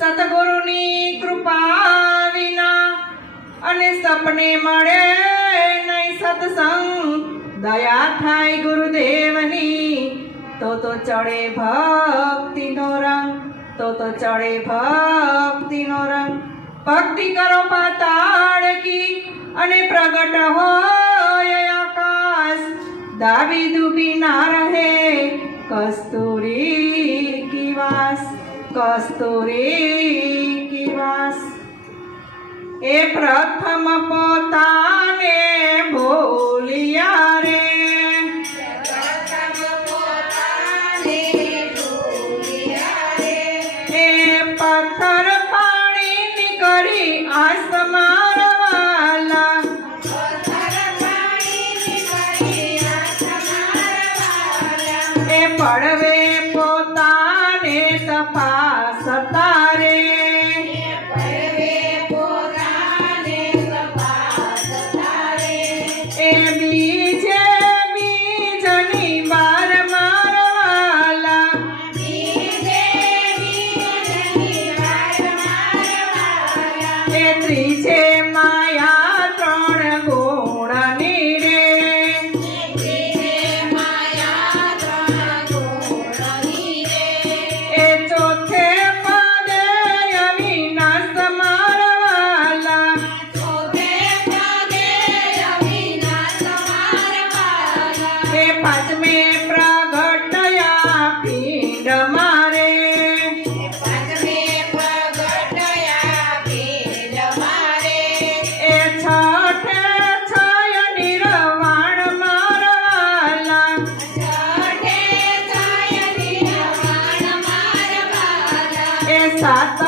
સતગુરુની કૃપા વિના અને સપને મળે નહીં સત્સંગ. દયા થાય ગુરુદેવની, તો તો ચડે ભક્તિનો રંગ, તો તો ચડે ભક્તિનો રંગ. ભક્તિ કરો પાતાળ કી અને પ્રગટ હોય આકાશ. દાવી દુબી ના રહે, કસ્તુરી કસ્તુરી એ પ્રથમ પોતાને ભૂલિયા રે. પથ્થર પાણી નીકળી આસમાન વાલા એ પડવે પાંચમે પ્રગટયા પીંડ મારે. એ છઠે છય નિર્વાણ મારવાલા એ સાતમે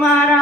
Mara.